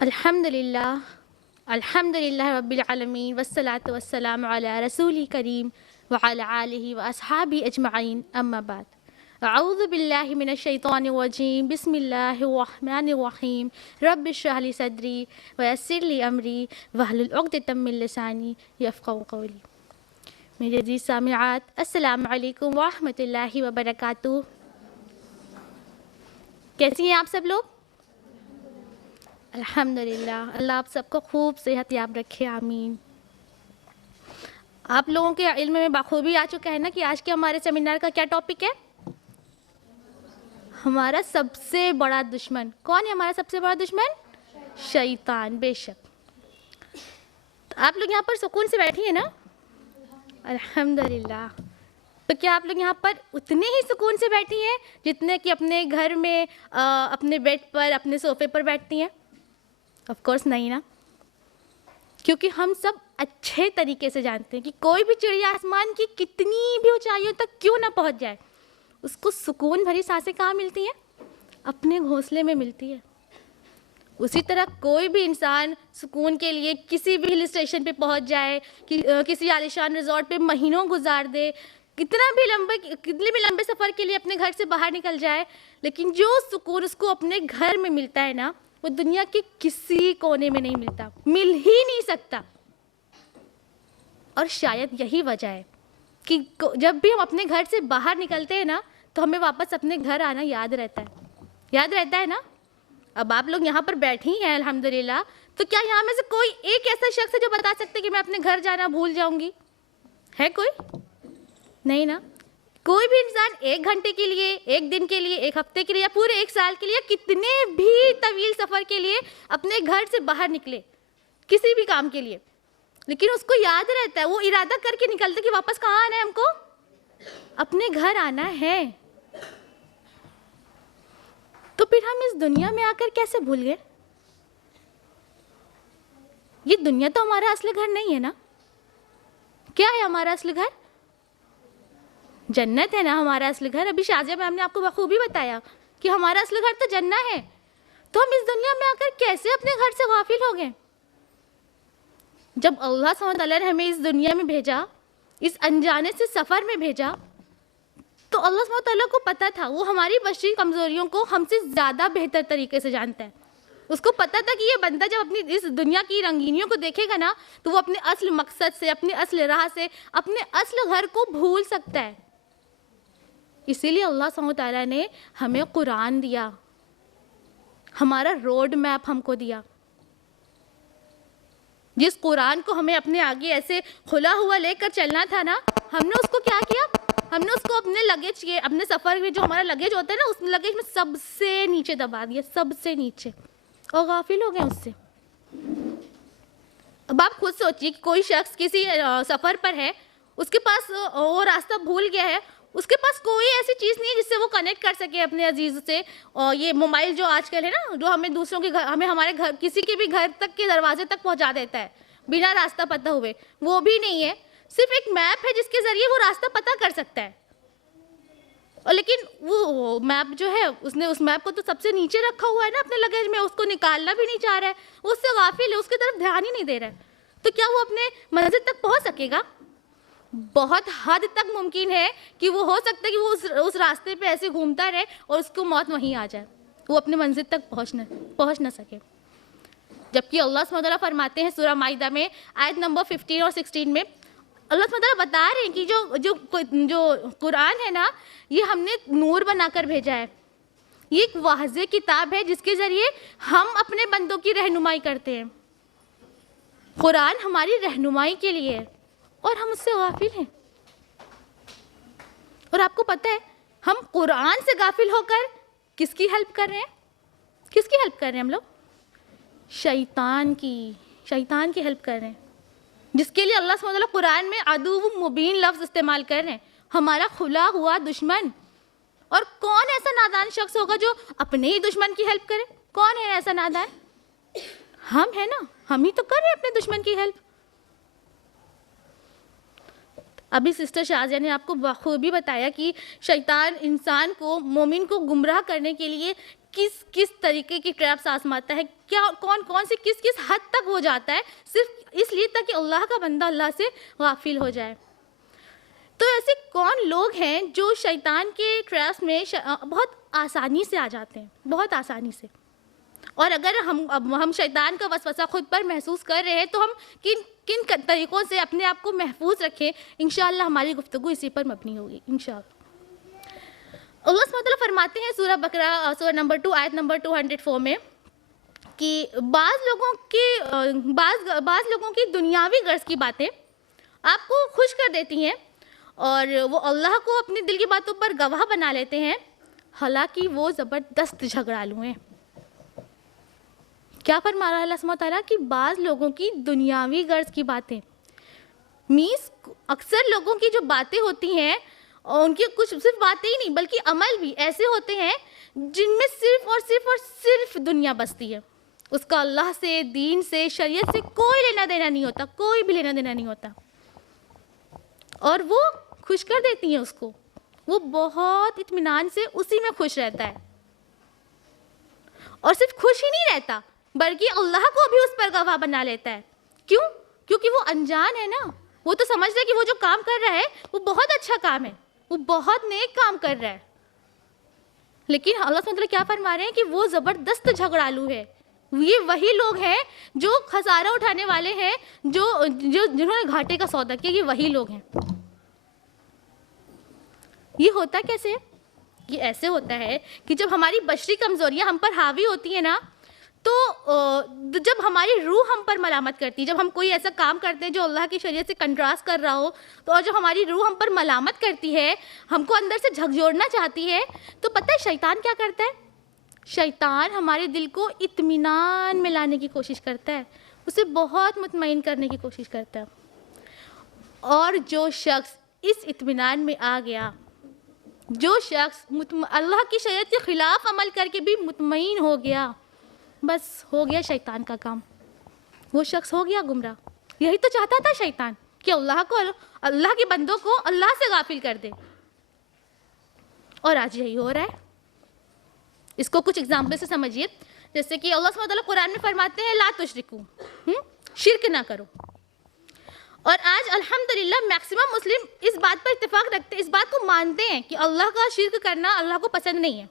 الحمدللہ رب العالمین والصلاة والسلام علی رسول کریم وعلی آلہ واصحابہ اجمعین اما بعد اعوذ باللہ من الشیطان الرجیم بسم اللہ الرحمن الرحیم رب اشرح لی صدری ویسر لی امری واحلل عقدۃ من لسانی یفقہوا قولی۔ میرے عزیز سامعات، السلام علیکم ورحمۃ اللہ وبرکاتہ۔ کیسی ہیں آپ سب لوگ؟ الحمدللہ، اللہ آپ سب کو خوب صحت یاب رکھے، آمین۔ آپ لوگوں کے علم میں بخوبی آ چکا ہے نا کہ آج کے ہمارے سیمینار کا کیا ٹاپک ہے؟ ہمارا سب سے بڑا دشمن کون ہے؟ ہمارا سب سے بڑا دشمن شیطان، بے شک۔ آپ لوگ یہاں پر سکون سے بیٹھی ہیں نا؟ الحمدللہ۔ تو کیا آپ لوگ یہاں پر اتنے ہی سکون سے بیٹھی ہیں جتنے کہ اپنے گھر میں اپنے بیڈ پر، اپنے صوفے پر بیٹھتی ہیں؟ آف کورس نہیں نا، کیونکہ ہم سب اچھے طریقے سے جانتے ہیں کہ کوئی بھی چڑیا آسمان کی کتنی بھی اونچائیوں تک کیوں نہ پہنچ جائے، اس کو سکون بھری سانسیں کہاں ملتی ہیں؟ اپنے گھونسلے میں ملتی ہے۔ اسی طرح کوئی بھی انسان سکون کے لیے کسی بھی ہل اسٹیشن پہ پہنچ جائے، کسی عالیشان ریزورٹ پہ مہینوں گزار دے، کتنے بھی لمبے سفر کے لیے اپنے گھر سے باہر نکل جائے، لیکن جو سکون اس کو اپنے گھر میں ملتا ہے نا، وہ دنیا کے کسی کونے میں نہیں ملتا، مل ہی نہیں سکتا۔ اور شاید یہی وجہ ہے کہ جب بھی ہم اپنے گھر سے باہر نکلتے ہیں نا تو ہمیں واپس اپنے گھر آنا یاد رہتا ہے نا۔ اب آپ لوگ یہاں پر بیٹھی ہیں الحمدللہ، تو کیا یہاں میں سے کوئی ایک ایسا شخص ہے جو بتا سکتے ہیں کہ میں اپنے گھر جانا بھول جاؤں گی؟ ہے کوئی؟ نہیں نا۔ کوئی بھی انسان ایک گھنٹے کے لیے، ایک دن کے لیے، ایک ہفتے کے لیے، یا پورے ایک سال کے لیے، کتنے بھی طویل سفر کے لیے اپنے گھر سے باہر نکلے کسی بھی کام کے لیے، لیکن اس کو یاد رہتا ہے، وہ ارادہ کر کے نکلتے کہ واپس کہاں آنا ہے ہم کو؟ اپنے گھر آنا ہے۔ تو پھر ہم اس دنیا میں آ کر کیسے بھول گئے؟ یہ دنیا تو ہمارا اصل گھر نہیں ہے نا۔ کیا ہے ہمارا اصل گھر؟ جنت ہے نا ہمارا اصل گھر۔ ابھی شازیہ میم نے آپ کو بخوبی بتایا کہ ہمارا اصل گھر تو جنت ہے۔ تو ہم اس دنیا میں آ کر کیسے اپنے گھر سے غافل ہو گئے؟ جب اللہ سبحانہ تعالیٰ نے ہمیں اس دنیا میں بھیجا، اس انجانے سے سفر میں بھیجا، تو اللہ سبحانہ تعالیٰ کو پتا تھا، وہ ہماری بشری کمزوریوں کو ہم سے زیادہ بہتر طریقے سے جانتا ہے۔ اس کو پتا تھا کہ یہ بندہ جب اپنی اس دنیا کی رنگینیوں کو دیکھے گا نا، تو وہ اپنے اصل مقصد سے، اپنے اصل راہ سے، اپنے اصل گھر کو بھول سکتا ہے۔ اسی لیے اللہ سبحانہ تعالیٰ نے ہمیں قرآن دیا، ہمارا روڈ میپ ہم کو دیا۔ جس قرآن کو ہمیں اپنے آگے ایسے کھلا ہوا لے کر چلنا تھا نا، ہم نے اس کو کیا کیا؟ ہم نے اس کو اپنے لگیج کے، اپنے سفر میں جو ہمارا لگیج ہوتا ہے نا، اس لگیج میں سب سے نیچے دبا دیا، سب سے نیچے، اور غافل ہو گئے اس سے۔ اب آپ خود سوچیے کہ کوئی شخص کسی سفر پر ہے، اس کے پاس وہ راستہ بھول گیا ہے، اس کے پاس کوئی ایسی چیز نہیں ہے جس سے وہ کنیکٹ کر سکے اپنے عزیز سے۔ اور یہ موبائل جو آج کل ہے نا، جو ہمیں دوسروں کے گھر، ہمارے گھر، کسی کے بھی گھر تک کے دروازے تک پہنچا دیتا ہے بنا راستہ پتہ ہوئے، وہ بھی نہیں ہے۔ صرف ایک میپ ہے جس کے ذریعے وہ راستہ پتہ کر سکتا ہے، اور لیکن وہ میپ جو ہے، اس نے اس میپ کو تو سب سے نیچے رکھا ہوا ہے نا اپنے لگیج میں، اس کو نکالنا بھی نہیں چاہ رہا ہے، وہ اس سے غافل ہے، اس کی طرف دھیان ہی نہیں دے رہا ہے۔ تو کیا وہ اپنے منزل تک پہنچ سکے گا؟ بہت حد تک ممکن ہے کہ وہ ہو سکتا ہے کہ وہ اس راستے پہ ایسے گھومتا رہے اور اس کو موت وہیں آ جائے، وہ اپنے منزل تک پہنچ نہ سکے۔ جبکہ اللہ سبحانہ تعالیٰ فرماتے ہیں سورہ مائدہ میں آیت نمبر 15 اور 16 میں، اللہ سبحانہ تعالیٰ بتا رہے ہیں کہ جو قرآن ہے نا، یہ ہم نے نور بنا کر بھیجا ہے، یہ ایک واضح کتاب ہے جس کے ذریعے ہم اپنے بندوں کی رہنمائی کرتے ہیں۔ قرآن ہماری رہنمائی کے لیے ہے اور ہم اس سے غافل ہیں۔ اور آپ کو پتہ ہے ہم قرآن سے غافل ہو کر کس کی ہیلپ کر رہے ہیں؟ کس کی ہیلپ کر رہے ہیں ہم لوگ؟ شیطان کی ہیلپ کر رہے ہیں، جس کے لیے اللہ سبحانہ وتعالیٰ قرآن میں عدو مبین لفظ استعمال کر رہے ہیں، ہمارا کھلا ہوا دشمن۔ اور کون ایسا نادان شخص ہوگا جو اپنے ہی دشمن کی ہیلپ کرے؟ کون ہے ایسا نادان؟ ہم ہیں نا، ہم ہی تو کر رہے ہیں اپنے دشمن کی ہیلپ۔ ابھی سسٹر شازیہ نے آپ کو بخوبی بتایا کہ شیطان انسان کو، مومن کو گمراہ کرنے کے لیے کس کس طریقے کی ٹریپس آزماتا ہے، کیا کون کون سی کس کس حد تک وہ جاتا ہے، صرف اس لیے تاکہ اللہ کا بندہ اللہ سے غافل ہو جائے۔ تو ایسے کون لوگ ہیں جو شیطان کے ٹریپس میں بہت آسانی سے آ جاتے ہیں، بہت آسانی سے؟ اور اگر ہم شیطان کا وسوسہ خود پر محسوس کر رہے ہیں تو ہم کن طریقوں سے اپنے آپ کو محفوظ رکھیں؟ انشاءاللہ ہماری گفتگو اسی پر مبنی ہوگی انشاءاللہ۔ اللہ سبحانہ وتعالیٰ فرماتے ہیں سورہ بقرہ سورہ نمبر 2 آیت نمبر 204 میں کہ بعض لوگوں کی دنیاوی غرض کی باتیں آپ کو خوش کر دیتی ہیں اور وہ اللہ کو اپنے دل کی باتوں پر گواہ بنا لیتے ہیں، حالانکہ وہ زبردست جھگڑالو ہیں۔ کیا فرما رہا ہے اللہ سبحانہ وتعالیٰ کہ بعض لوگوں کی دنیاوی غرض کی باتیں، مینس اکثر لوگوں کی جو باتیں ہوتی ہیں اور ان کی کچھ صرف باتیں ہی نہیں بلکہ عمل بھی ایسے ہوتے ہیں جن میں صرف دنیا بستی ہے، اس کا اللہ سے، دین سے، شریعت سے کوئی لینا دینا نہیں ہوتا، کوئی بھی لینا دینا نہیں ہوتا، اور وہ خوش کر دیتی ہیں اس کو، وہ بہت اطمینان سے اسی میں خوش رہتا ہے، اور صرف خوش ہی نہیں رہتا بلکہ اللہ کو بھی اس پر گواہ بنا لیتا ہے۔ کیوں؟ کیونکہ وہ انجان ہے نا، وہ تو سمجھ رہا ہے کہ وہ جو کام کر رہا ہے وہ بہت اچھا کام ہے، وہ بہت نیک کام کر رہا ہے، لیکن اللہ سبحانہ وتعالیٰ کیا فرما رہے ہیں کہ وہ زبردست جھگڑالو ہے۔ یہ وہی لوگ ہیں جو خسارہ اٹھانے والے ہیں، جنہوں نے گھاٹے کا سودا کیا، یہ وہی لوگ ہیں۔ یہ ہوتا کیسے؟ یہ ایسے ہوتا ہے کہ جب ہماری بشری کمزوریاں ہم پر حاوی ہوتی ہیں نا، تو جب ہماری روح ہم پر ملامت کرتی ہے، جب ہم کوئی ایسا کام کرتے ہیں جو اللہ کی شریعت سے کنٹراسٹ کر رہا ہو، تو اور جو ہماری روح ہم پر ملامت کرتی ہے، ہم کو اندر سے جھکجھوڑنا چاہتی ہے، تو پتہ ہے شیطان کیا کرتا ہے؟ شیطان ہمارے دل کو اطمینان میں لانے کی کوشش کرتا ہے، اسے بہت مطمئن کرنے کی کوشش کرتا ہے، اور جو شخص اس اطمینان میں آ گیا، جو شخص اللہ کی شریعت کے خلاف عمل کر کے بھی مطمئن ہو گیا، بس ہو گیا شیطان کا کام، وہ شخص ہو گیا گمراہ۔ یہی تو چاہتا تھا شیطان کہ اللہ کے بندوں کو اللہ سے غافل کر دے، اور آج یہی ہو رہا ہے۔ اس کو کچھ اگزامپل سے سمجھیے، جیسے کہ اللہ سبحانہ وتعالیٰ قرآن میں فرماتے ہیں لا تشرکو، شرک نہ کرو، اور آج الحمدللہ میکسیمم مسلم اس بات پر اتفاق رکھتے ہیں، اس بات کو مانتے ہیں کہ اللہ کا شرک کرنا اللہ کو پسند نہیں ہے۔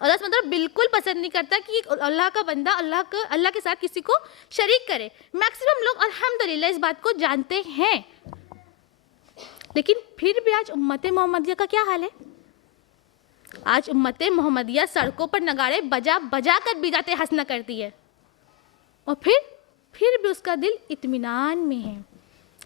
اللہ سبحانہ وتعالیٰ بالکل پسند نہیں کرتا کہ اللہ کا بندہ اللہ کے ساتھ کسی کو شریک کرے۔ میکسیمم لوگ الحمدللہ اس بات کو جانتے ہیں، لیکن پھر بھی آج امت محمدیہ کا کیا حال ہے؟ آج امت محمدیہ سڑکوں پر نگارے بجا بجا کر بدعتیں حسنہ کرتی ہے، اور پھر بھی اس کا دل اطمینان میں ہے۔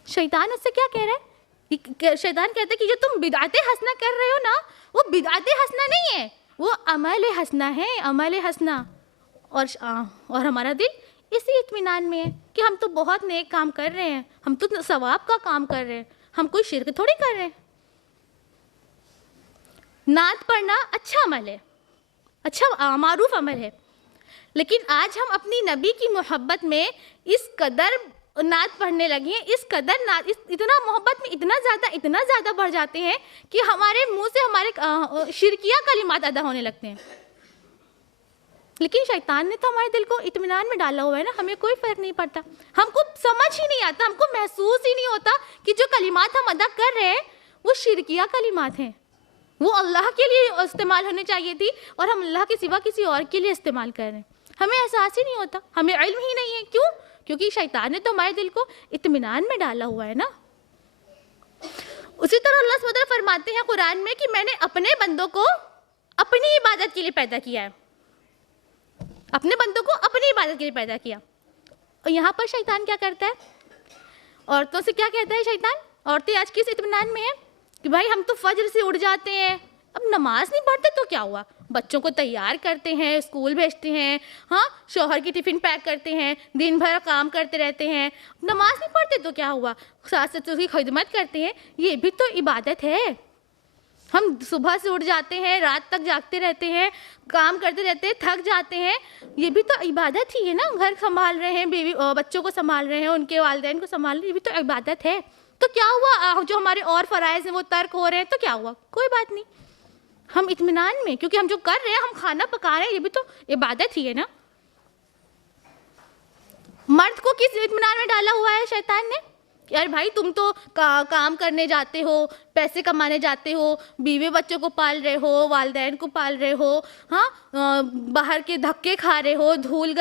شیطان اس سے کیا کہہ رہا ہے؟ شیطان کہتا ہے کہ جو تم بدعتیں حسنہ کر رہے ہو نا، وہ بدعتیں حسنہ نہیں ہے، وہ عمل حسنہ ہے، عمل حسنہ، اور ہمارا دل اسی اطمینان میں ہے کہ ہم تو بہت نیک کام کر رہے ہیں، ہم تو ثواب کا کام کر رہے ہیں، ہم کوئی شرک تھوڑی کر رہے ہیں۔ نعت پڑھنا اچھا عمل ہے، اچھا معروف عمل ہے، لیکن آج ہم اپنی نبی کی محبت میں اس قدر نعت پڑھنے لگے ہیں، اس قدر اتنا محبت میں اتنا زیادہ بڑھ جاتے ہیں کہ ہمارے منہ سے ہمارے شرکیہ کلمات ادا ہونے لگتے ہیں، لیکن شیطان نے تو ہمارے دل کو اطمینان میں ڈالا ہوا ہے نا، ہمیں کوئی فرق نہیں پڑتا، ہم کو سمجھ ہی نہیں آتا، ہم کو محسوس ہی نہیں ہوتا کہ جو کلمات ہم ادا کر رہے ہیں وہ شرکیہ کلمات ہیں، وہ اللہ کے لیے استعمال ہونے چاہیے تھی اور ہم اللہ کے سوا کسی اور کے لیے استعمال کر رہے ہیں، ہمیں احساس ہی نہیں ہوتا، ہمیں علم ہی نہیں ہے۔ کیوں؟ کیونکہ شیطان نے تو ہمارے دل کو اطمینان میں ڈالا ہوا ہے نا۔ اسی طرح اللہ سبحانہ وتعالیٰ فرماتے ہیں قرآن میں کہ میں نے اپنے بندوں کو اپنی عبادت کے لیے پیدا کیا ہے، اپنے بندوں کو اپنی عبادت کے لیے پیدا کیا، اور یہاں پر شیطان کیا کرتا ہے؟ عورتوں سے کیا کہتا ہے شیطان؟ عورتیں آج کس اطمینان میں ہیں کہ بھائی ہم تو فجر سے اٹھ جاتے ہیں، اب نماز نہیں پڑھتے تو کیا ہوا، بچوں کو تیار کرتے ہیں، اسکول بھیجتے ہیں، ہاں شوہر کی ٹفن پیک کرتے ہیں، دن بھر کام کرتے رہتے ہیں، نماز نہیں پڑھتے تو کیا ہوا، ساس سسر کی خدمت کرتے ہیں، یہ بھی تو عبادت ہے۔ ہم صبح سے اٹھ جاتے ہیں، رات تک جاگتے رہتے ہیں، کام کرتے رہتے ہیں، تھک جاتے ہیں، یہ بھی تو عبادت ہی ہے نا، گھر سنبھال رہے ہیں، بیوی بچوں کو سنبھال رہے ہیں، ان کے والدین کو سنبھال رہے ہیں، یہ بھی تو عبادت ہے۔ تو کیا ہوا جو ہمارے اور فرائض ہیں وہ ترک ہو رہے ہیں تو کیا ہوا؟ کوئی بات نہیں، ہم اطمینان میں، کیونکہ ہم جو کر رہے ہیں، ہم کھانا پکا رہے ہیں، یہ بھی تو عبادت ہی ہے نا. مرد کو کس اطمینان میں ڈالا ہوا ہے شیطان نے؟ یار بھائی تم تو کام کرنے جاتے ہو، پیسے کمانے جاتے ہو، بیوی بچوں کو پال رہے ہو، والدین کو پال رہے ہو، ہاں باہر کے دھکے کھا رہے ہو، دھول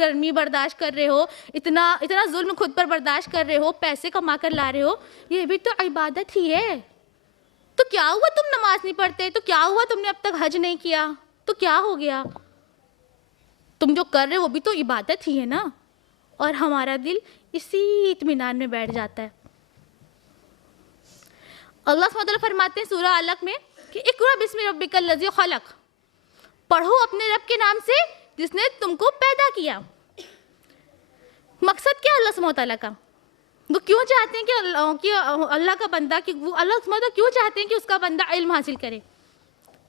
گرمی برداشت کر رہے ہو، اتنا ظلم خود پر برداشت کر رہے ہو، پیسے کما کر لا رہے ہو، یہ بھی تو عبادت ہی ہے. تو کیا ہوا تم نماز نہیں پڑھتے؟ تو کیا ہوا تم نے اب تک حج نہیں کیا؟ تو کیا ہو گیا؟ تم جو کر رہے ہو وہ بھی تو عبادت ہی ہے نا. اور ہمارا دل اسی اطمینان میں بیٹھ جاتا ہے. اللہ سبحانہ وتعالیٰ فرماتے ہیں سورہ علق میں کہ اقرأ بسم ربک الذی خلق، پڑھو اپنے رب کے نام سے جس نے تم کو پیدا کیا. مقصد کیا اللہ سبحانہ وتعالیٰ کا؟ وہ کیوں چاہتے ہیں کہ اللہ کا بندہ، اللہ سبحانہ وتعالیٰ کیوں چاہتے ہیں کہ اس کا بندہ علم حاصل کرے؟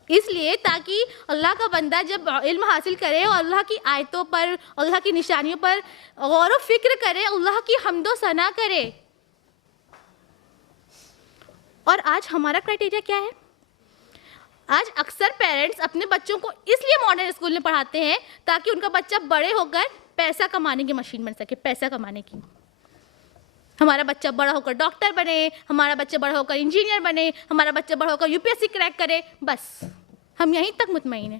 اس لیے تاکہ اللہ کا بندہ جب علم حاصل کرے اور اللہ کی آیتوں پر، اللہ کی نشانیوں پر غور و فکر کرے، اللہ کی حمد و ثنا کرے. اور آج ہمارا کرائٹیریا کیا ہے؟ آج اکثر پیرنٹس اپنے بچوں کو اس لیے ماڈرن اسکول میں پڑھاتے ہیں تاکہ ان کا بچہ بڑے ہو کر پیسہ کمانے کی مشین بن سکے، پیسہ کمانے کی. ہمارا بچہ بڑا ہو کر ڈاکٹر بنے، ہمارا بچہ بڑا ہو کر انجینئر بنے، ہمارا بچہ بڑا ہو کر UPSC کریک کرے، بس ہم یہیں تک مطمئن ہیں.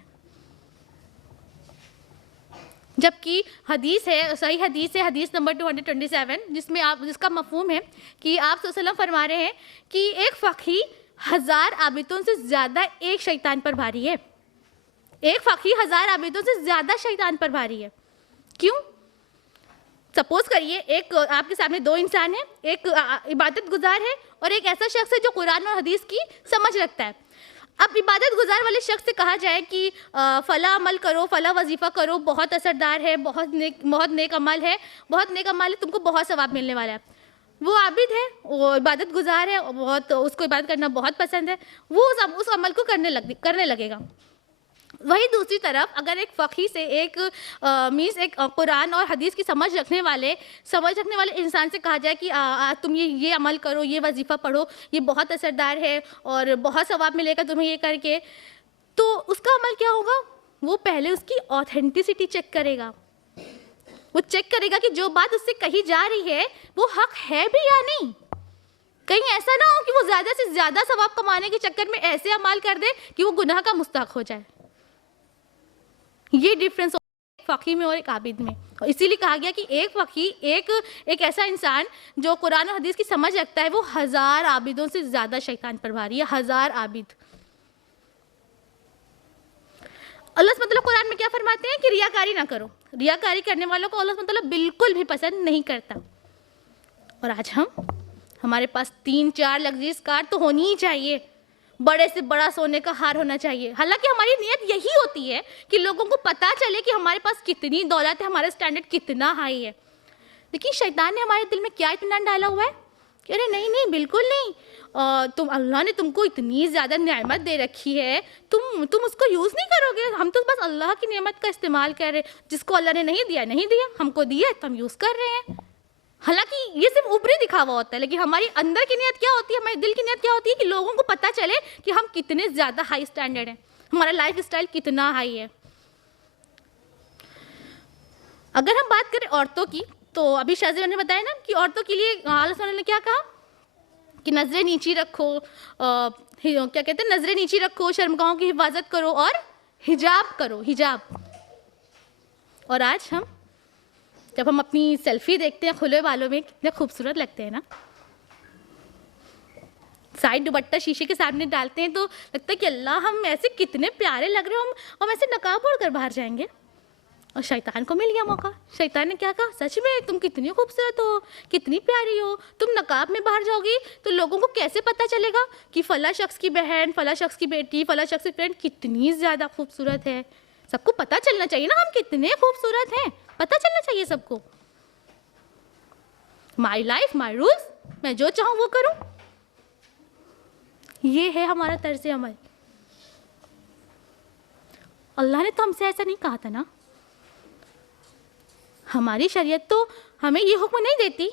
جبکہ حدیث ہے، صحیح حدیث ہے، حدیث نمبر 227، جس کا مفہوم ہے کہ آپ صلی اللہ علیہ وسلم فرما رہے ہیں کہ ایک فقیہ 1000 عابدوں سے زیادہ ایک شیطان پر بھاری ہے. ایک فقیہ 1000 عابدوں سے زیادہ شیطان پر بھاری ہے. کیوں؟ سپوز کریے ایک آپ کے سامنے دو انسان ہیں، ایک عبادت گزار ہے اور ایک ایسا شخص ہے جو قرآن اور حدیث کی سمجھ رکھتا ہے. اب عبادت گزار والے شخص سے کہا جائے کہ فلاں عمل کرو، فلاں وظیفہ کرو، بہت اثردار ہے، بہت نیک عمل ہے، تم کو بہت ثواب ملنے والا ہے. وہ عابد ہے، وہ عبادت گزار ہے، اس کو عبادت کرنا بہت پسند ہے، وہ اس عمل کو کرنے لگے گا. وہی دوسری طرف اگر ایک فقیہ سے ایک قرآن اور حدیث کی سمجھ رکھنے والے انسان سے کہا جائے کہ تم یہ عمل کرو، یہ وظیفہ پڑھو، یہ بہت اثردار ہے اور بہت ثواب ملے گا تمہیں یہ کر کے، تو اس کا عمل کیا ہوگا؟ وہ پہلے اس کی آتھینٹسٹی چیک کرے گا. وہ چیک کرے گا کہ جو بات اس سے کہی جا رہی ہے وہ حق ہے بھی یا نہیں. کہیں ایسا نہ ہو کہ وہ زیادہ سے زیادہ ثواب کمانے کے چکر میں ایسے اعمال کر دے کہ وہ گناہ کا مستحق ہو جائے. یہ ڈفرینس ایک فقیہ میں اور ایک عابد میں. اور اسی لیے کہا گیا کہ ایک فقیہ ایک ایسا انسان جو قرآن و حدیث کی سمجھ رکھتا ہے وہ 1000 عابدوں سے زیادہ شیطان پر بھاری ہے. 1000 عابد. اللہ سبحانہ وتعالیٰ قرآن میں کیا فرماتے ہیں کہ ریاکاری نہ کرو. ریاکاری کرنے والوں کو اللہ سبحانہ وتعالیٰ بالکل بھی پسند نہیں کرتا. اور آج ہمارے پاس 3-4 لگزریز کار تو ہونی ہی چاہیے، بڑے سے بڑا سونے کا ہار ہونا چاہیے. حالانکہ ہماری نیت یہی ہوتی ہے کہ لوگوں کو پتہ چلے کہ ہمارے پاس کتنی دولت ہے، ہمارا اسٹینڈرڈ کتنا ہائی ہے. لیکن شیطان نے ہمارے دل میں کیا اطمینان ڈالا ہوا ہے کہ ارے نہیں بالکل نہیں، اللہ نے تم کو اتنی زیادہ نعمت دے رکھی ہے، تم اس کو یوز نہیں کرو گے. ہم تو بس اللہ کی نعمت کا استعمال کر رہے، جس کو اللہ نے نہیں دیا، ہم کو دیا تو ہم یوز کر رہے ہیں. حالانکہ یہ صرف اوپری دکھاوا ہوتا ہے، لیکن ہماری اندر کی نیت کیا ہوتی ہے، ہمارے دل کی نیت کیا ہوتی ہے کہ لوگوں کو پتہ چلے کہ ہم کتنے زیادہ ہائی اسٹینڈرڈ ہیں، ہمارا لائف اسٹائل کتنا ہائی ہے. اگر ہم بات کریں عورتوں کی تو ابھی شاذیبہ نے بتایا نا کہ عورتوں کے لیے اللہ تعالیٰ نے کیا کہا کہ نظریں نیچی رکھو، کیا کہتے ہیں، نظریں نیچی رکھو، شرمگاہوں کی حفاظت کرو اور حجاب کرو، حجاب. اور آج جب ہم اپنی سیلفی دیکھتے ہیں کھلے بالوں میں کتنے خوبصورت لگتے ہیں نا. سائڈ دوپٹہ شیشے کے سامنے ڈالتے ہیں تو لگتا ہے کہ اللہ ہم ایسے کتنے پیارے لگ رہے ہیں، ہم ایسے نقاب اوڑھ کر باہر جائیں گے. اور شیطان کو مل گیا موقع. شیطان نے کیا کہا؟ سچ میں تم کتنی خوبصورت ہو، کتنی پیاری ہو، تم نقاب میں باہر جاؤ گی تو لوگوں کو کیسے پتہ چلے گا کہ فلاں شخص کی بہن، فلاں شخص کی بیٹی، فلاں شخص کی فرینڈ کتنی زیادہ خوبصورت ہے. سب کو پتہ چلنا چاہیے نا ہم کتنے خوبصورت ہیں، پتہ چلنا چاہیے سب کو. مائی لائف مائی رولز، میں جو چاہوں وہ کروں، یہ ہے ہمارا طرز عمل. اللہ نے تو ہم سے ایسا نہیں کہا تھا نا. ہماری شریعت تو ہمیں یہ حکم نہیں دیتی.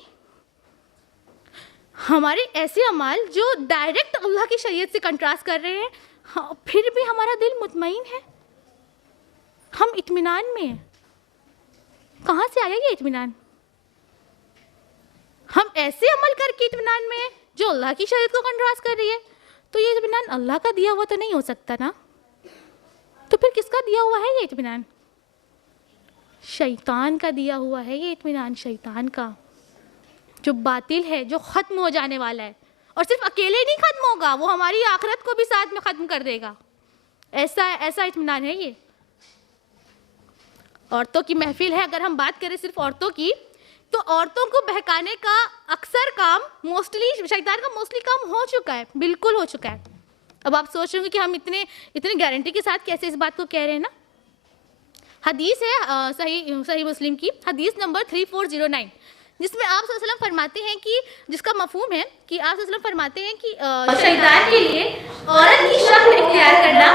ہمارے ایسے اعمال جو ڈائریکٹ اللہ کی شریعت سے کنٹراسٹ کر رہے ہیں ہاں پھر بھی ہمارا دل مطمئن ہے, ہم اطمینان میں ہیں. کہاں سے آیا یہ اطمینان؟ ہم ایسے عمل کر کے اطمینان میں ہیں جو اللہ کی شریعت کو کنٹراس کر رہی ہے. تو یہ اطمینان اللہ کا دیا ہوا تو نہیں ہو سکتا نا. تو پھر کس کا دیا ہوا ہے یہ اطمینان؟ شیطان کا دیا ہوا ہے یہ اطمینان, شیطان کا, جو باطل ہے, جو ختم ہو جانے والا ہے. اور صرف اکیلے نہیں ختم ہوگا, وہ ہماری آخرت کو بھی ساتھ میں ختم کر دے گا. ایسا اطمینان ہے یہ. عورتوں کی محفل ہے, اگر ہم بات کریں صرف عورتوں کی, تو عورتوں کو بہکانے کا اکثر کام شیطان کا موسٹلی کام ہو چکا ہے, بالکل ہو چکا ہے. اب آپ سوچ رہے ہوں گے کہ ہم اتنے گارنٹی کے ساتھ کیسے اس بات کو کہہ رہے ہیں نا. حدیث ہے صحیح مسلم کی, حدیث نمبر 3409, جس میں آپ صلی اللہ علیہ وسلم فرماتے ہیں کہ جس کا مفہوم ہے کہ آپ صلی اللہ علیہ وسلم فرماتے ہیں کہ شیطان کے لیے عورت کی شکل اختیار کرنا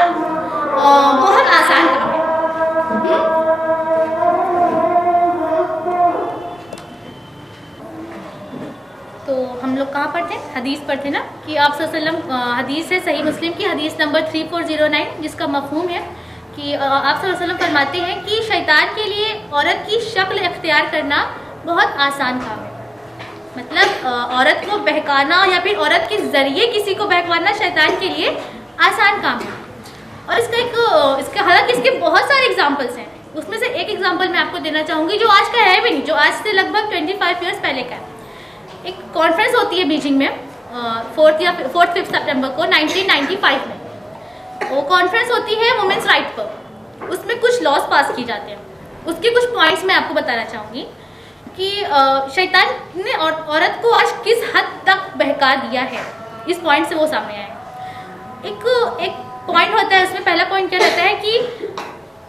بہت آسان کام ہے. تو ہم لوگ کہاں پڑھتے ہیں؟ حدیث پڑھتے نا کہ آپ صلی اللہ علیہ وسلم, حدیث ہے صحیح مسلم کی, حدیث نمبر 3409, جس کا مفہوم ہے کہ آپ صلی اللہ علیہ وسلم فرماتے ہیں کہ شیطان کے لیے عورت کی شکل اختیار کرنا بہت آسان کام ہے. مطلب عورت کو بہکانا یا پھر عورت کے ذریعے کسی کو بہکوانا شیطان کے لیے آسان کام ہے. اور اس کا حالانکہ اس کے بہت سارے ایگزامپلس ہیں. اس میں سے ایک ایگزامپل میں آپ کو دینا چاہوں گی جو آج کا ہے بھی نہیں, جو آج سے لگ بھگ 25 ایئرس پہلے کا ہے. ایک کانفرنس ہوتی ہے بیجنگ میں 4-5 سپٹمبر کو 1995 میں. وہ کانفرنس ہوتی ہے وومنس رائٹ پر. اس میں کچھ لاز پاس کی جاتے ہیں. اس کے کچھ پوائنٹس میں آپ کو بتانا چاہوں گی کہ شیطان نے عورت کو آج کس حد تک بہکا دیا ہے. اس پوائنٹ سے وہ سامنے آئے. ایک پوائنٹ ہوتا ہے, اس میں پہلا پوائنٹ کیا رہتا ہے کہ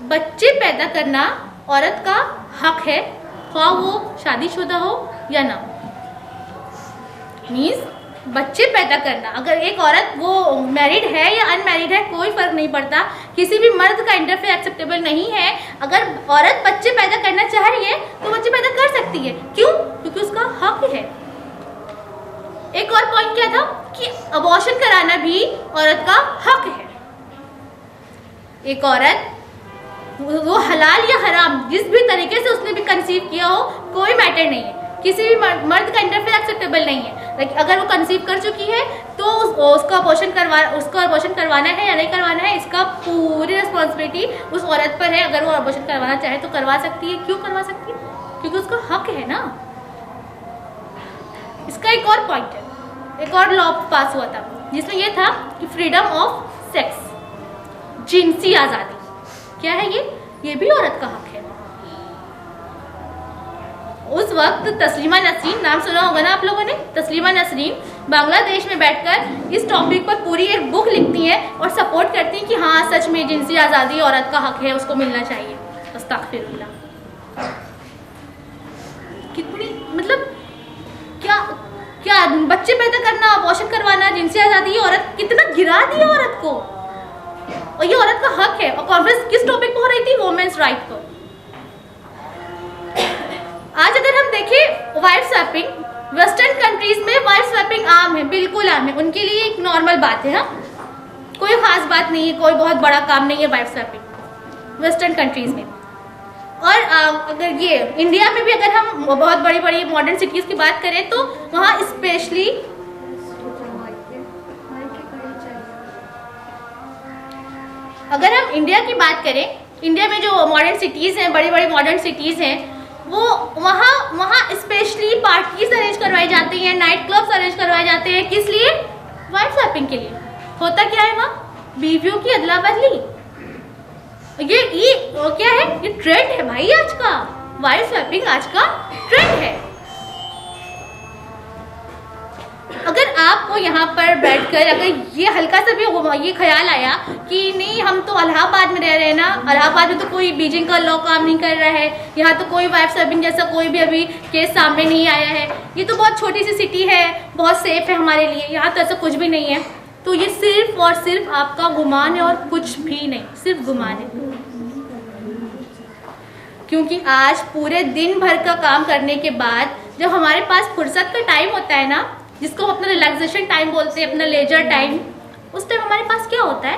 بچے پیدا کرنا عورت کا حق ہے, خواہ وہ شادی شدہ ہو یا نہ. مینس بچے پیدا کرنا, اگر ایک عورت وہ میرڈ ہے یا ان میرڈ ہے کوئی فرق نہیں پڑتا, کسی بھی مرد کا انٹرفیئر ایکسیپٹیبل نہیں ہے. اگر عورت بچے پیدا کرنا چاہ رہی ہے تو بچے پیدا کر سکتی ہے. کیوں؟ کیونکہ اس کا حق ہے. ایک اور پوائنٹ کیا تھا کہ ابارشن کرانا بھی عورت کا حق ہے. ایک عورت وہ حلال یا حرام جس بھی طریقے سے اس نے بھی کنسیو کیا ہو کوئی میٹر نہیں ہے, کسی بھی مرد کا انٹرفیئر ایکسیپٹیبل نہیں ہے. اگر وہ کنسیو کر چکی ہے تو اس کو ابارشن کروانا ہے یا نہیں کروانا ہے, اس کا پوری رسپانسبلٹی اس عورت پر ہے. اگر وہ ابارشن کروانا چاہے تو کروا سکتی ہے. کیوں کروا سکتی ہے؟ کیونکہ اس کا حق ہے نا. اس کا ایک اور پوائنٹ ہے, ایک اور لا پاس ہوا تھا جس میں یہ تھا کہ فریڈم آف سیکس, جنسی آزادی. کیا ہے یہ بھی عورت کا حق ہے. اس وقت تسلیمہ نسرین, نام سنا ہوگا نا آپ لوگوں نے, تسلیمہ نسرین بنگلہ دیش میں بیٹھ کر اس ٹاپک پر پوری ایک بک لکھتی ہیں اور سپورٹ کرتی ہیں کہ ہاں سچ میں جنسی آزادی عورت کا حق ہے, اس کو ملنا چاہیے. استغفر اللہ. کتنی مطلب کیا بچے پیدا کرنا, ابارشن کروانا, جنسی آزادی, عورت کتنا گرا دیا عورت کو, اور یہ عورت کا حق ہے. اور کانفرنس کس ٹاپک پہ ہو رہی تھی؟ وومنس رائٹ پر. آج اگر ہم دیکھیں وائف سویپنگ, ویسٹرن کنٹریز میں وائف سویپنگ عام ہے, بالکل عام ہے. ان کے لیے ایک نارمل بات ہے, ہاں کوئی خاص بات نہیں ہے, کوئی بہت بڑا کام نہیں ہے وائف سویپنگ ویسٹرن کنٹریز میں. اور اگر یہ انڈیا میں بھی اگر ہم بہت بڑی بڑی ماڈرن سٹیز کی بات کریں تو وہاں اسپیشلی اگر ہم انڈیا کی بات کریں, انڈیا میں جو ماڈرن سٹیز ہیں, بڑی بڑی ماڈرن سٹیز ہیں, وہ وہاں اسپیشلی پارٹیز ارینج کروائی جاتی ہیں, نائٹ کلبس ارینج کروائے جاتے ہیں. کس لیے؟ وائف سویپنگ کے لیے. ہوتا کیا ہے وہاں؟ بیویوں کی ادلا بدلی. یہ کیا ہے؟ یہ ٹرینڈ ہے بھائی آج کا. وائف سویپنگ آج کا ٹرینڈ ہے. اگر آپ کو یہاں پر بیٹھ کر اگر یہ ہلکا سا بھی یہ خیال آیا کہ نہیں ہم تو الہ آباد میں رہ رہے ہیں نا, الہ آباد میں تو کوئی بیجنگ کا لا کام نہیں کر رہا ہے, یہاں تو کوئی وائف سویپنگ جیسا کوئی بھی ابھی کیس سامنے نہیں آیا ہے, یہ تو بہت چھوٹی سی سٹی ہے, بہت سیف ہے ہمارے لیے, یہاں تو ایسا کچھ بھی نہیں ہے, تو یہ صرف اور صرف آپ کا گمان ہے اور کچھ بھی نہیں, صرف گمان ہے. کیونکہ آج پورے دن بھر کا کام کرنے کے بعد جب ہمارے پاس فرصت کا ٹائم ہوتا ہے نا, جس کو ہم اپنا ریلیکسیشن ٹائم بولتے ہیں, اپنا لیجر ٹائم, اس ٹائم ہمارے پاس کیا ہوتا ہے؟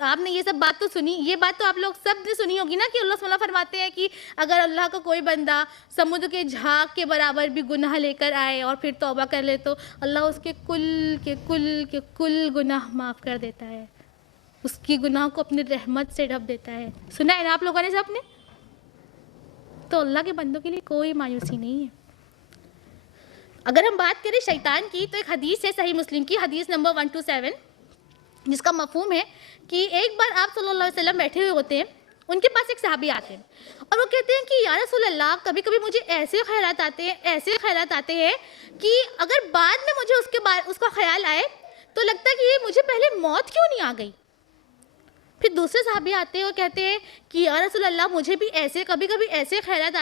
آپ نے یہ سب بات تو سنی, یہ بات تو آپ لوگ سب نے سنی ہوگی نا کہ اللہ سبحانہ فرماتے ہیں کہ اگر اللہ کا کوئی بندہ سمندر کے جھاگ کے برابر بھی گناہ لے کر آئے اور پھر توبہ کر لے تو اللہ اس کے کل گناہ معاف کر دیتا ہے, اس کی گناہ کو اپنی رحمت سے ڈھک دیتا ہے. سنا ہے نا آپ لوگوں نے سب نے؟ تو اللہ کے بندوں کے لیے کوئی مایوسی نہیں ہے. اگر ہم بات کریں شیطان کی تو ایک حدیث ہے صحیح مسلم کی, حدیث نمبر 127, جس کا مفہوم ہے کہ ایک بار آپ صلی اللہ علیہ وسلم بیٹھے ہوئے ہوتے ہیں, ان کے پاس ایک صحابی آتے ہیں اور وہ کہتے ہیں کہ یا رسول اللہ, کبھی کبھی مجھے ایسے خیالات آتے ہیں کہ اگر بعد میں مجھے اس کا خیال آئے تو لگتا ہے کہ یہ مجھے پہلے موت کیوں نہیں آ گئی. پھر دوسرے صحابی آتے ہیں اور کہتے ہیں کہ یا رسول اللہ, مجھے بھی کبھی کبھی ایسے خیالات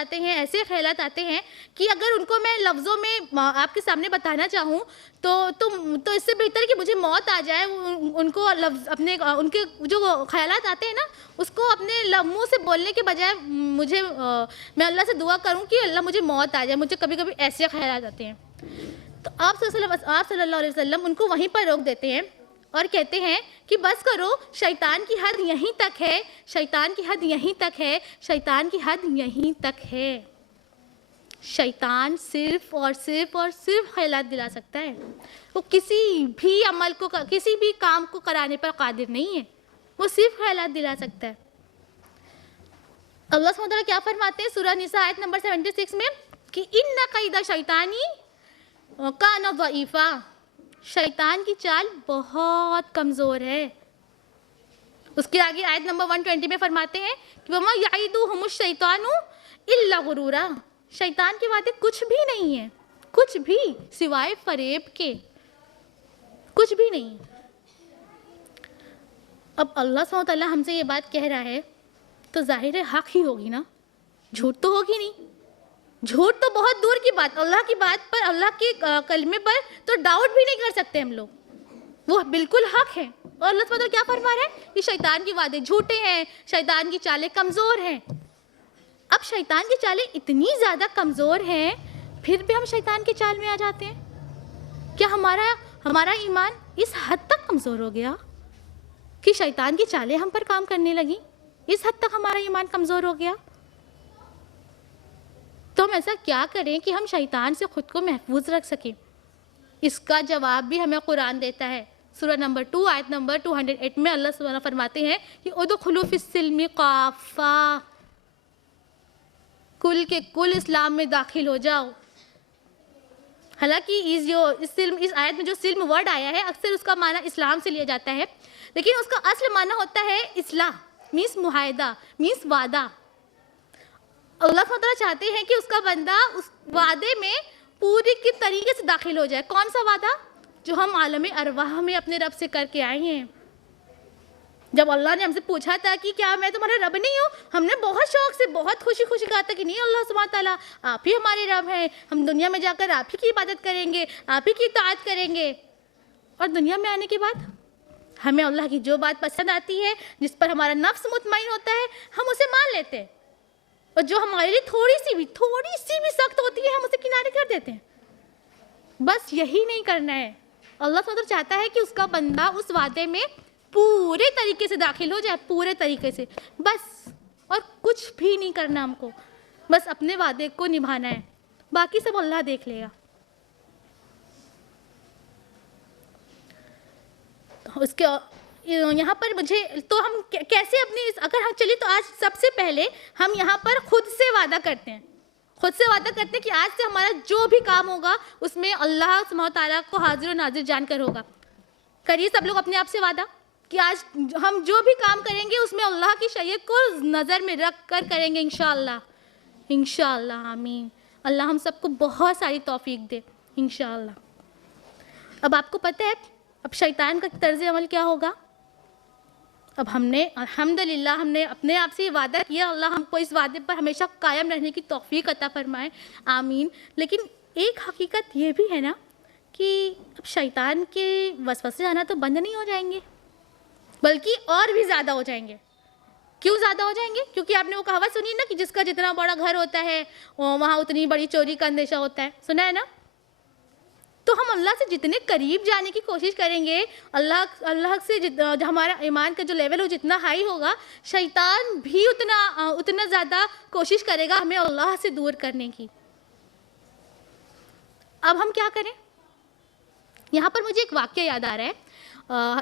آتے ہیں کہ اگر ان کو میں لفظوں میں آپ کے سامنے بتانا چاہوں تو اس سے بہتر کہ مجھے موت آ جائے. ان کو لفظ ان کے جو خیالات آتے ہیں نا, اس کو اپنے منہ سے بولنے کے بجائے میں اللہ سے دعا کروں کہ اللہ مجھے موت آ جائے. مجھے کبھی کبھی ایسے خیالات آتے ہیں. تو آپ صلی اللہ علیہ وسلم ان کو وہیں پر روک دیتے ہیں اور کہتے ہیں کہ بس کرو, شیطان کی حد یہیں تک ہے, شیطان کی حد یہیں تک ہے, شیطان کی حد یہیں تک ہے. شیطان صرف اور صرف خیالات دلا سکتا ہے, وہ کسی بھی عمل کو, کسی بھی کام کو کرانے پر قادر نہیں ہے, وہ صرف خیالات دلا سکتا ہے. اللہ سبحانہ وتعالیٰ کیا فرماتے ہیں سورہ نساء آیت نمبر 76 میں کہ ان قید شیطانی کان ضعیفا, شیطان کی چال بہت کمزور ہے. اس کے آگے آیت نمبر 120 میں فرماتے ہیں کہ وَمَا يَعِدُهُمُ الشَّيْطَانُ إِلَّا غُرُورًا, شیطان کے وعدے کچھ بھی نہیں ہیں, کچھ بھی سوائے فریب کے, کچھ بھی نہیں. اب اللہ سبحانہ وتعالیٰ ہم سے یہ بات کہہ رہا ہے تو ظاہر ہے حق ہی ہوگی نا, جھوٹ تو ہوگی نہیں. جھوٹ تو بہت دور کی بات, اللہ کی بات پر, اللہ کے کلمے پر تو ڈاؤٹ بھی نہیں کر سکتے ہم لوگ, وہ بالکل حق ہے. اور اللہ سبحانہ کیا فرما رہا ہے کہ شیطان کی وعدے جھوٹے ہیں, شیطان کی چالیں کمزور ہیں. اب شیطان کی چالیں اتنی زیادہ کمزور ہیں, پھر بھی ہم شیطان کی چال میں آ جاتے ہیں. کیا ہمارا ایمان اس حد تک کمزور ہو گیا کہ شیطان کی چالیں ہم پر کام کرنے لگیں؟ اس حد تک ہمارا ایمان کمزور ہو گیا؟ تو ہم ایسا کیا کریں کہ ہم شیطان سے خود کو محفوظ رکھ سکیں؟ اس کا جواب بھی ہمیں قرآن دیتا ہے. سورہ نمبر 2 آیت نمبر 208 میں اللہ سبحانہ فرماتے ہیں کہ ادخلوا فی السلم کافہ, کل کے کل اسلام میں داخل ہو جاؤ. حالانکہ اس آیت میں جو سلم ورڈ آیا ہے اکثر اس کا معنی اسلام سے لیا جاتا ہے, لیکن اس کا اصل معنی ہوتا ہے اصلاح, مینس معاہدہ, مینس وعدہ. اللہ تعالیٰ چاہتے ہیں کہ اس کا بندہ اس وعدے میں پوری کی طریقے سے داخل ہو جائے. کون سا وعدہ؟ جو ہم عالم ارواح میں اپنے رب سے کر کے آئے ہیں. جب اللہ نے ہم سے پوچھا تھا کہ کیا میں تمہارا رب نہیں ہوں, ہم نے بہت شوق سے, بہت خوشی کہا تھا کہ نہیں اللہ سبحانہ تعالیٰ آپ ہی ہمارے رب ہیں, ہم دنیا میں جا کر آپ ہی کی عبادت کریں گے, آپ ہی کی اطاعت کریں گے. اور دنیا میں آنے کے بعد ہمیں اللہ کی جو بات پسند آتی ہے, جس پر ہمارا نفس مطمئن ہوتا ہے, ہم اسے مان لیتے ہیں, اور جو ہمارے لیے تھوڑی سی بھی سخت ہوتی ہے ہم اسے کنارے کر دیتے ہیں. بس یہی نہیں کرنا ہے. اللہ تعالیٰ چاہتا ہے کہ اس کا بندہ اس وعدے میں پورے طریقے سے داخل ہو جائے, پورے طریقے سے, بس. اور کچھ بھی نہیں کرنا ہم کو, بس اپنے وعدے کو نبھانا ہے, باقی سب اللہ دیکھ لے گا. اس کے یہاں پر مجھے تو ہم کیسے اگر ہم چلیے تو آج سب سے پہلے ہم یہاں پر خود سے وعدہ کرتے ہیں, کہ آج سے ہمارا جو بھی کام ہوگا اس میں اللہ سبحانہ تعالیٰ کو حاضر و ناظر جان کر ہوگا. کریے سب لوگ اپنے آپ سے وعدہ کہ آج ہم جو بھی کام کریں گے اس میں اللہ کی شریعت کو نظر میں رکھ کر کریں گے انشاءاللہ. انشاءاللہ, آمین. اللہ ہم سب کو بہت ساری توفیق دے انشاءاللہ. اب آپ کو پتہ ہے اب شیطان کا طرز عمل کیا ہوگا. اب ہم نے الحمدللہ ہم نے اپنے آپ سے یہ وعدہ کیا, اللہ ہم کو اس وعدے پر ہمیشہ قائم رہنے کی توفیق عطا فرمائے, آمین. لیکن ایک حقیقت یہ بھی ہے نا کہ اب شیطان کے وسوسے آنا تو بند نہیں ہو جائیں گے, بلکہ اور بھی زیادہ ہو جائیں گے. کیوں زیادہ ہو جائیں گے؟ کیونکہ آپ نے وہ کہاوت سنی نا کہ جس کا جتنا بڑا گھر ہوتا ہے وہاں اتنی بڑی چوری کا اندیشہ ہوتا ہے. سنا ہے نا؟ تو ہم اللہ سے جتنے قریب جانے کی کوشش کریں گے، اللہ سے ہمارا ایمان کا جو لیول ہو جتنا ہائی ہوگا، شیطان بھی اتنا زیادہ کوشش کرے گا ہمیں اللہ سے دور کرنے کی۔ اب ہم کیا کریں؟ یہاں پر مجھے ایک واقعہ یاد آ رہا ہے،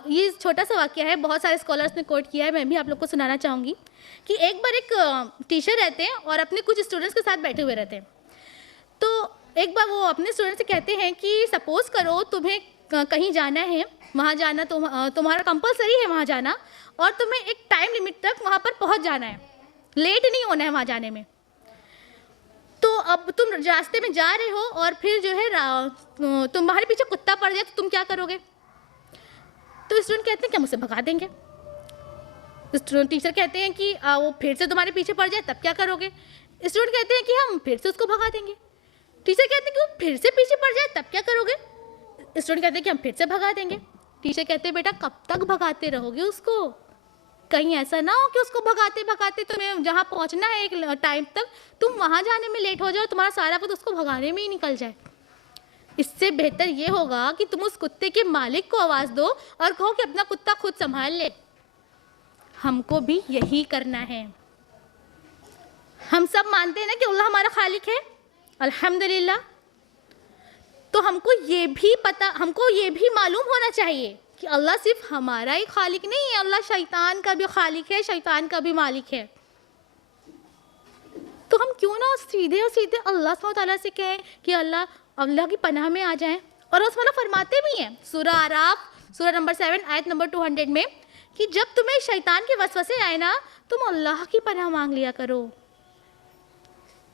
یہ چھوٹا سا واقعہ ہے، بہت سارے اسکالرس نے کوٹ کیا ہے، میں بھی آپ لوگ کو سنانا چاہوں گی کہ ایک بار ایک ٹیچر رہتے ہیں اور اپنے کچھ اسٹوڈنٹس کے ساتھ بیٹھے ہوئے رہتے ہیں۔ تو ایک بار وہ اپنے اسٹوڈنٹ سے کہتے ہیں کہ سپوز کرو تمہیں کہیں جانا ہے، وہاں جانا تمہارا کمپلسری ہے وہاں جانا، اور تمہیں ایک ٹائم لمٹ تک وہاں پر پہنچ جانا ہے، لیٹ نہیں ہونا ہے وہاں جانے میں۔ تو اب تم راستے میں جا رہے ہو اور پھر جو ہے تمہارے پیچھے کتا پڑ جائے تو تم کیا کرو گے؟ تو اسٹوڈنٹ کہتے ہیں کہ ہم اسے بھگا دیں گے۔ ٹیچر کہتے ہیں کہ وہ پھر سے تمہارے پیچھے پڑ جائے تب کیا کرو گے؟ اسٹوڈنٹ کہتے ہیں کہ ہم پھر سے اس کو بھگا دیں گے۔ ٹیچر کہتے ہیں کہ وہ پھر سے پیچھے پڑ جائے تب کیا کرو گے؟ اسٹوڈنٹ کہتے ہیں کہ ہم پھر سے بھگا دیں گے۔ ٹیچر کہتے ہیں بیٹا کب تک بھگاتے رہو گے اس کو؟ کہیں ایسا نہ ہو کہ اس کو بھگاتے بھگاتے تمہیں جہاں پہنچنا ہے ایک ٹائم تک تم وہاں جانے میں لیٹ ہو جاؤ، تمہارا سارا وقت اس کو بھگانے میں ہی نکل جائے۔ اس سے بہتر یہ ہوگا کہ تم اس کتے کے مالک کو آواز دو اور کہو کہ اپنا کتا خود سنبھال لے۔ ہم کو بھی یہی کرنا ہے۔ ہم سب مانتے ہیں نا کہ اللہ ہمارا خالق ہے، الحمدللہ۔ تو ہم کو یہ بھی معلوم ہونا چاہیے کہ اللہ صرف ہمارا ہی خالق نہیں ہے، اللہ شیطان کا بھی خالق ہے، شیطان کا بھی مالک ہے۔ تو ہم کیوں نہ سیدھے اللہ سبحانہ تعالیٰ سے کہیں کہ اللہ کی پناہ میں آ جائیں۔ اور اللہ سبحانہ فرماتے بھی ہیں سورہ اعراف سورہ نمبر 7 آیت نمبر 200 میں کہ جب تمہیں شیطان کے وسوسے آئے نا تم اللہ کی پناہ مانگ لیا کرو۔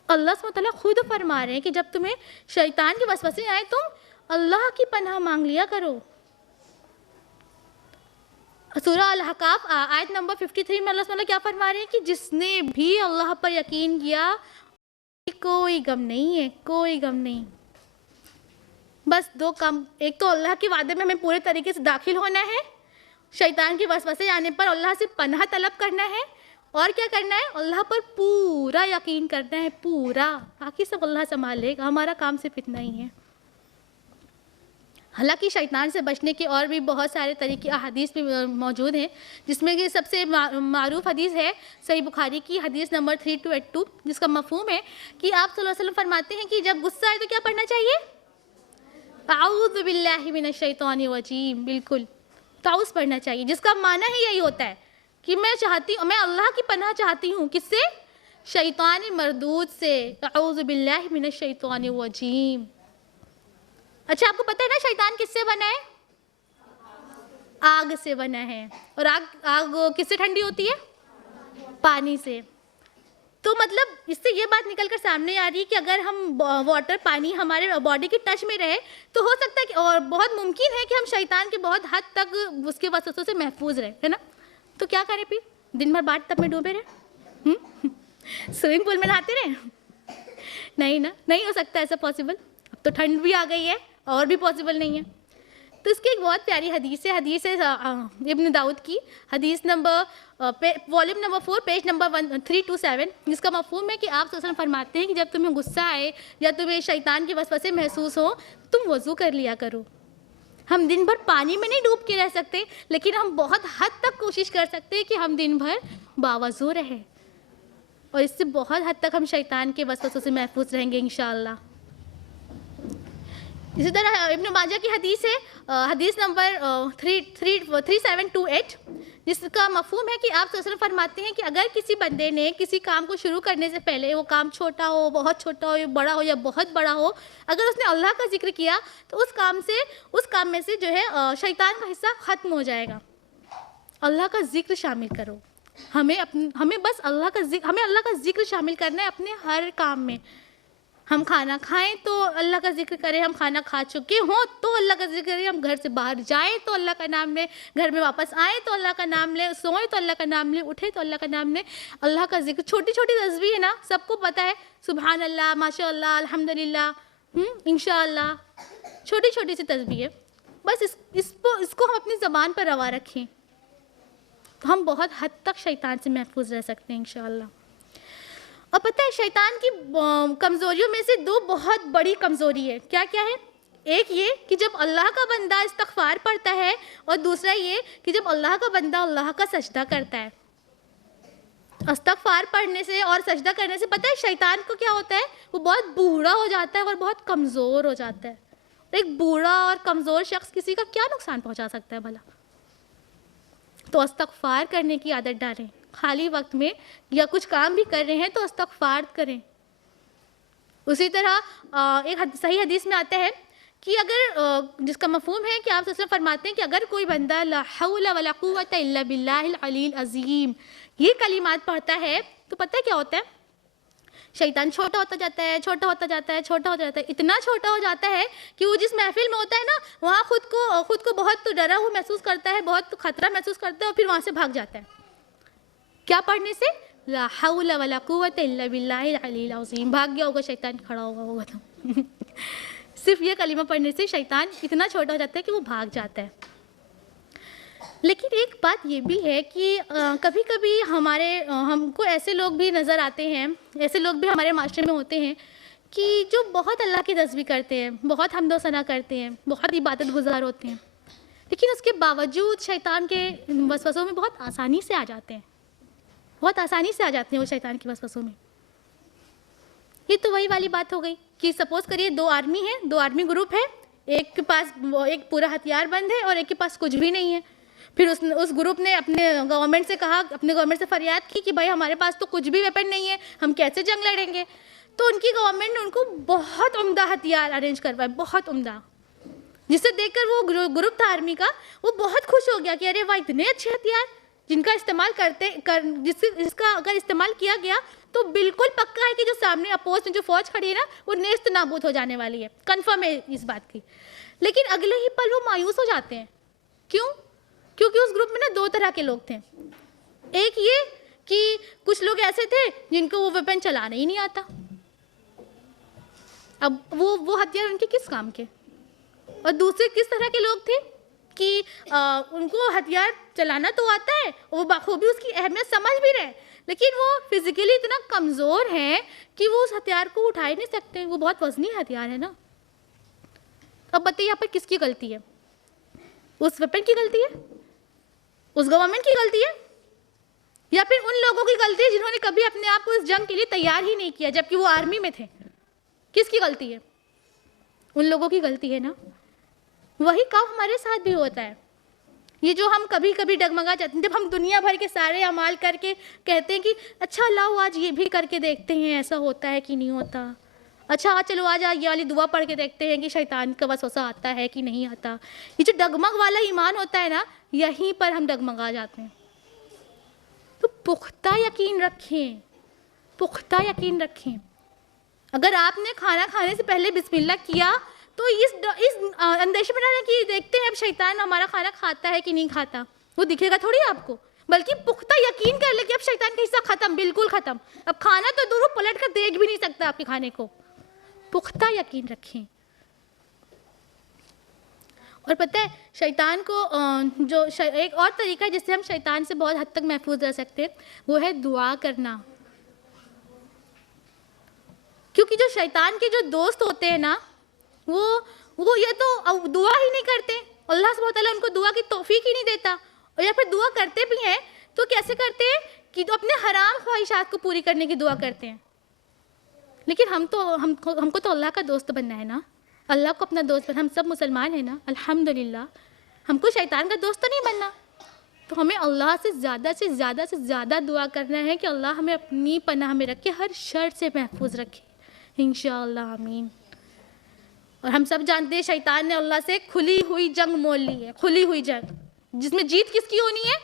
اللہ سبحانہ تعالیٰ خود فرما رہے ہیں کہ جب تمہیں شیطان کے وسوسے آئے تم اللہ کی پناہ مانگ لیا کرو۔ سورہ الاحقاف آیت نمبر 53 میں اللہ سبحانہ کیا فرما رہے ہیں کہ جس نے بھی اللہ پر یقین کیا کوئی غم نہیں ہے، کوئی غم نہیں۔ بس دو کام، ایک تو اللہ کے وعدے میں ہمیں پورے طریقے سے داخل ہونا ہے، شیطان کے وسوسے آنے پر اللہ سے پناہ طلب کرنا ہے، اور کیا کرنا ہے؟ اللہ پر پورا یقین کرنا ہے، پورا، باقی سب اللہ سنبھالے گا، ہمارا کام صرف اتنا ہی ہے۔ حالانکہ شیطان سے بچنے کے اور بھی بہت سارے طریقے احادیث بھی موجود ہیں، جس میں کہ سب سے معروف حدیث ہے صحیح بخاری کی حدیث نمبر 3282، جس کا مفہوم ہے کہ آپ صلی اللہ علیہ وسلم فرماتے ہیں کہ جب غصہ آئے تو کیا پڑھنا چاہیے؟ اعوذ باللہ من الشیطان الرجیم، بالکل تعوذ پڑھنا چاہیے، جس کا معنی ہی یہی ہوتا ہے کہ میں اللہ کی پناہ چاہتی ہوں، کس سے؟ شیطان مردود سے، اعوذ باللہ من الشیطان الرجیم۔ اچھا آپ کو پتہ ہے نا شیطان کس سے بنا ہے؟ آگ سے بنا ہے، اور آگ کس سے ٹھنڈی ہوتی ہے؟ پانی سے۔ تو مطلب اس سے یہ بات نکل کر سامنے آ رہی ہے کہ اگر ہم واٹر پانی ہمارے باڈی کے ٹچ میں رہے تو ہو سکتا ہے کہ اور بہت ممکن ہے کہ ہم شیطان کے بہت حد تک اس کے وسوسوں سے محفوظ رہیں، ہے نا؟ تو کیا کریں پھر؟ دن بھر باتھ ٹب میں ڈوبے رہے، سوئمنگ پول میں نہاتے رہے؟ نہیں نا، نہیں ہو سکتا ایسا پاسبل۔ اب تو ٹھنڈ بھی آ گئی ہے اور بھی پاسبل نہیں ہے۔ تو اس کی ایک بہت پیاری حدیث ہے ابن داؤد کی، حدیث number volume number 4 page number 327، جس کا مفہوم ہے کہ آپ صلی اللہ علیہ وسلم فرماتے ہیں کہ جب تمہیں غصہ آئے یا تمہیں شیطان کے وسوسے محسوس ہو تم وضو کر لیا کرو۔ ہم دن بھر پانی میں نہیں ڈوب کے رہ سکتے، لیکن ہم بہت حد تک کوشش کر سکتے ہیں کہ ہم دن بھر باوضو رہیں، اور اس سے بہت حد تک ہم شیطان کے وسوسوں سے محفوظ رہیں گے انشاءاللہ۔ اسی طرح ابن ماجہ کی حدیث ہے، حدیث نمبر 3728، جس کا مفہوم ہے کہ آپ صلی اللہ علیہ وسلم فرماتے ہیں کہ اگر کسی بندے نے کسی کام کو شروع کرنے سے پہلے، وہ کام چھوٹا ہو، بہت چھوٹا ہو، بڑا ہو یا بہت بڑا ہو، اگر اس نے اللہ کا ذکر کیا تو اس کام میں سے جو ہے شیطان کا حصہ ختم ہو جائے گا۔ اللہ کا ذکر شامل کرو، ہمیں بس اللہ کا ذکر شامل کرنا ہے اپنے ہر کام میں۔ ہم کھانا کھائیں تو اللہ کا ذکر کریں، ہم کھانا کھا چکے ہوں تو اللہ کا ذکر کریں، ہم گھر سے باہر جائیں تو اللہ کا نام لیں، گھر میں واپس آئیں تو اللہ کا نام لیں، سوئیں تو اللہ کا نام لیں، اٹھیں تو اللہ کا نام لیں۔ اللہ کا ذکر چھوٹی چھوٹی تسبیح ہے نا، سب کو پتہ ہے، سبحان اللہ، ماشاء اللہ، الحمدللہ، انشاءاللہ، چھوٹی چھوٹی سی تسبیح ہے، بس اس کو ہم اپنی زبان پر روا رکھیں تو ہم بہت حد تک شیطان سے محفوظ رہ سکتے ہیں انشاءاللہ۔ اور پتہ ہے شیطان کی کمزوریوں میں سے 2 بہت بڑی کمزوری ہے، کیا ہے؟ ایک یہ کہ جب اللہ کا بندہ استغفار پڑھتا ہے، اور دوسرا یہ کہ جب اللہ کا بندہ اللہ کا سجدہ کرتا ہے۔ استغفار پڑھنے سے اور سجدہ کرنے سے پتہ ہے شیطان کو کیا ہوتا ہے؟ وہ بہت بوڑھا ہو جاتا ہے اور بہت کمزور ہو جاتا ہے۔ ایک بوڑھا اور کمزور شخص کسی کا کیا نقصان پہنچا سکتا ہے بھلا؟ تو استغفار کرنے کی عادت ڈالیں، خالی وقت میں یا کچھ کام بھی کر رہے ہیں تو استغفار کریں۔ اسی طرح ایک صحیح حدیث میں آتا ہے کہ اگر جس کا مفہوم ہے کہ آپ صلی اللہ علیہ وسلم فرماتے ہیں کہ اگر کوئی بندہ لا حول ولا قوت الا باللہ العلی العظیم یہ کلمات پڑھتا ہے تو پتہ ہے کیا ہوتا ہے؟ شیطان چھوٹا ہوتا جاتا ہے، چھوٹا ہوتا جاتا ہے، چھوٹا ہو جاتا ہے، اتنا چھوٹا ہو جاتا ہے کہ وہ جس محفل میں ہوتا ہے نا وہاں خود کو بہت ڈرا ہوا محسوس کرتا ہے، بہت خطرہ محسوس کرتا ہے، اور پھر وہاں سے بھاگ جاتا ہے۔ کیا پڑھنے سے؟ لا حول ولا قوت الا باللہ العلی العظیم۔ بھاگ گیا ہوگا شیطان، کھڑا ہوگا تو صرف یہ کلمہ پڑھنے سے شیطان اتنا چھوٹا ہو جاتا ہے کہ وہ بھاگ جاتا ہے۔ لیکن ایک بات یہ بھی ہے کہ کبھی کبھی ہم کو ایسے لوگ بھی نظر آتے ہیں، ایسے لوگ بھی ہمارے معاشرے میں ہوتے ہیں کہ جو بہت اللہ کی تسبیح کرتے ہیں، بہت حمد و ثنا کرتے ہیں، بہت عبادت گزار ہوتے ہیں، لیکن اس کے باوجود شیطان کے وسوسوں میں بہت آسانی سے آ جاتے ہیں، بہت آسانی سے آ جاتے ہیں وہ شیطان کے وسوسوں میں۔ یہ تو وہی والی بات ہو گئی کہ سپوز کریے دو آدمی ہیں، دو آدمی گروپ ہے، ایک کے پاس ایک پورا ہتھیار بند ہے اور ایک کے پاس کچھ بھی نہیں ہے۔ پھر اس گروپ نے اپنے گورنمنٹ سے کہا، اپنے گورنمنٹ سے فریاد کی کہ بھائی ہمارے پاس تو کچھ بھی ویپن نہیں ہے، ہم کیسے جنگ لڑیں گے؟ تو ان کی گورنمنٹ نے ان کو بہت عمدہ ہتھیار ارینج کروائے، بہت عمدہ، جسے دیکھ کر وہ گروپ تھا آرمی کا، وہ بہت خوش ہو گیا کہ ارے واہ اتنے اچھے ہتھیار جن کا استعمال جس کا اگر استعمال کیا گیا تو بالکل پکا ہے کہ جو سامنے اپوز میں جو فوج کھڑی ہے نا وہ نیست نابود ہو جانے والی ہے، کنفرم ہے اس بات کی۔ لیکن اگلے ہی پل وہ مایوس ہو جاتے ہیں۔ کیوں؟ کیونکہ اس گروپ میں نا دو طرح کے لوگ تھے۔ ایک یہ کہ کچھ لوگ ایسے تھے جن کو وہ ویپن چلانا ہی نہیں آتا، اب وہ ہتھیار ان کے کس کام کے؟ اور دوسرے کس طرح کے لوگ تھے کہ ان کو ہتھیار چلانا تو آتا ہے، وہ بخوبی اس کی اہمیت سمجھ بھی رہے، لیکن وہ فزیکلی اتنا کمزور ہیں کہ وہ اس ہتھیار کو اٹھا ہی نہیں سکتے، وہ بہت وزنی ہتھیار ہے نا۔ اب بتائیے یہاں پر کس کی غلطی ہے؟ اس ویپن کی غلطی ہے؟ اس گورنمنٹ کی غلطی ہے؟ یا پھر ان لوگوں کی غلطی ہے جنہوں نے کبھی اپنے آپ کو اس جنگ کے لیے تیار ہی نہیں کیا جبکہ وہ آرمی میں تھے؟ کس کی غلطی ہے؟ ان لوگوں کی غلطی ہے نا۔ وہی کام ہمارے ساتھ بھی ہوتا ہے۔ یہ جو ہم کبھی کبھی ڈگمگا جاتے ہیں، جب ہم دنیا بھر کے سارے اعمال کر کے کہتے ہیں کہ اچھا اللہ آج یہ بھی کر کے دیکھتے ہیں ایسا ہوتا ہے کہ نہیں ہوتا، اچھا چلو آج یہ والی دعا پڑھ کے دیکھتے ہیں کہ شیطان کا وسوسہ آتا ہے کہ نہیں آتا۔ یہ جو ڈگمگ والا ایمان ہوتا ہے نا، یہیں پر ہم ڈگمگا جاتے ہیں۔ تو پختہ یقین رکھیں، پختہ یقین رکھیں۔ اگر آپ نے کھانا کھانے سے پہلے بسم اللہ کیا تو اس اندیشے میں رہنا کہ دیکھتے ہیں اب شیطان ہمارا کھانا کھاتا ہے کہ نہیں کھاتا، وہ دکھے گا تھوڑی آپ کو، بلکہ پختہ یقین کر لے کہ اب شیطان کا حصہ ختم، بالکل ختم، اب کھانا تو دور پلٹ کر دیکھ بھی نہیں سکتا آپ کے کھانے کو۔ پختہ یقین رکھیں۔ اور پتہ ہے شیطان کو ایک اور طریقہ ہے جس سے ہم شیطان سے بہت حد تک محفوظ رہ سکتے ہیں، وہ ہے دعا کرنا۔ کیونکہ جو شیطان کے جو دوست ہوتے ہیں نا وہ یہ تو دعا ہی نہیں کرتے، اللہ سبحانہ وتعالیٰ ان کو دعا کی توفیق ہی نہیں دیتا، اور یا پھر دعا کرتے بھی ہیں تو کیسے کرتے ہیں کہ تو اپنے حرام خواہشات کو پوری کرنے کی دعا کرتے ہیں۔ لیکن ہم کو تو اللہ کا دوست بننا ہے نا، اللہ کو اپنا دوست بننا، ہم سب مسلمان ہیں نا الحمدللہ، ہم کو شیطان کا دوست تو نہیں بننا۔ تو ہمیں اللہ سے زیادہ دعا کرنا ہے کہ اللہ ہمیں اپنی پناہ میں رکھے، ہر شر سے محفوظ رکھے انشاءاللہ، آمین۔ اور ہم سب جانتے ہیں شیطان نے اللہ سے کھلی ہوئی جنگ مول لی ہے، کھلی ہوئی جنگ، جس میں جیت کس کی ہونی ہے؟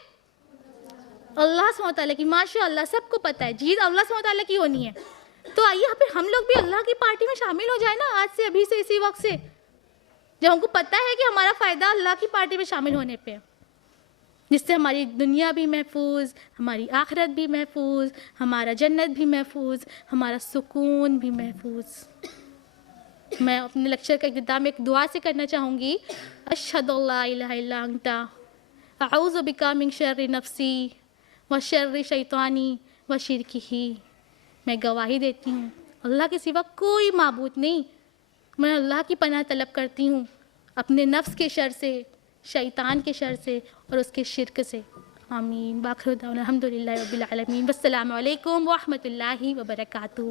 اللہ سبحانہ وتعالیٰ کی۔ ماشاء اللہ سب کو پتہ ہے جیت اللہ سبحانہ وتعالیٰ کی ہونی ہے۔ تو آئیے یہاں پہ ہم لوگ بھی اللہ کی پارٹی میں شامل ہو جائیں نا، آج سے، ابھی سے، اسی وقت سے، جب ہم کو پتہ ہے کہ ہمارا فائدہ اللہ کی پارٹی میں شامل ہونے پہ، جس سے ہماری دنیا بھی محفوظ، ہماری آخرت بھی محفوظ، ہمارا جنت بھی محفوظ، ہمارا سکون بھی محفوظ۔ میں اپنے لیکچر کا اختتام ایک دعا سے کرنا چاہوں گی۔ اشہد اللہ الہ الا انت اعوذ بک من شر نفسی وشر شیطانی وشرکہ۔ میں گواہی دیتی ہوں اللہ کے سوا کوئی معبود نہیں، میں اللہ کی پناہ طلب کرتی ہوں اپنے نفس کے شر سے، شیطان کے شر سے اور اس کے شرک سے. آمین. باخر دعوانا الحمد للہ رب العالمین. والسلام علیکم ورحمۃ اللہ وبرکاتہ.